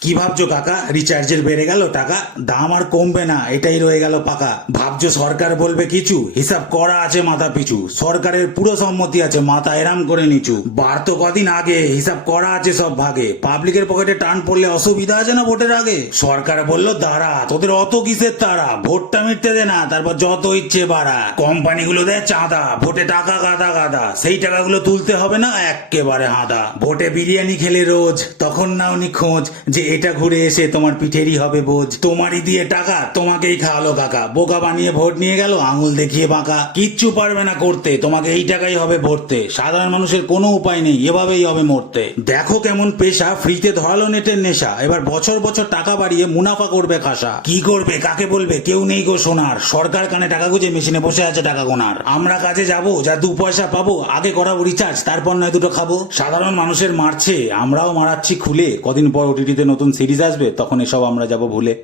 কি ভাবছো কাকা, রিচার্জের বেড়ে গেল টাকা, দাম আর কমবে না, এটাই রয়ে গেল পাকা। ভাবছো সরকার বলবে কিছু, হিসাব করা আছে মাথা পিছু, সরকারের পুরো সম্মতি আছে, মাথা এরাম করে নিচু। বাড়তো কদিন আগে, হিসাব করা আছে সব ভাগে, পাবলিকের পকেটে টান পড়লে অসুবিধা আছে না ভোটের আগে। সরকার বললো দাঁড়া, তোদের অত কিসের তারা, ভোটটা মিটতে দে না, তারপর যত ইচ্ছে বাড়া। কোম্পানিগুলো দেয় চাঁদা, ভোটে টাকা গাদা গাদা, সেই টাকাগুলো তুলতে হবে না, এক্কেবারে হাদা। ভোটে বিরিয়ানি খেলে রোজ, তখন নাওনি খোঁজ যে এটা ঘুরে এসে তোমার পিঠেরই হবে বোঝ। তোমারই দিয়ে টাকা তোমাকেই খাওয়ালো কাকা, বোকা বানিয়ে ভোট নিয়ে গেল আঙুল দেখিয়ে বাঁকা। কিচ্ছু পারবে না করতে, তোমাকে এই টাকাই হবে ভরতে, সাধারণ মানুষের কোনো উপায় নেই, এভাবেই হবে মরতে। দেখো কেমন পেশা, ফ্রিতে ধরালো নেটের নেশা, এবার বছর বছর টাকা বাড়িয়ে মুনাফা করবে খাসা। কি করবে কাকে বলবে কেউ নেই গো শোনার, সরকার কানে টাকা গুঁজে মেশিনে বসে আছে টাকা গোনার। আমরা কাজে যাব, যা 2 পয়সা পাবো, আগে করাবো রিচার্জ, তারপর নয় দুটো খাবো। সাধারণ মানুষের মারছে, আমরাও মারাচ্ছি খুলে, কদিন পর ওটিটিতে নতুন সিরিজ আসবে, তখন এসব আমরা যাব ভুলে।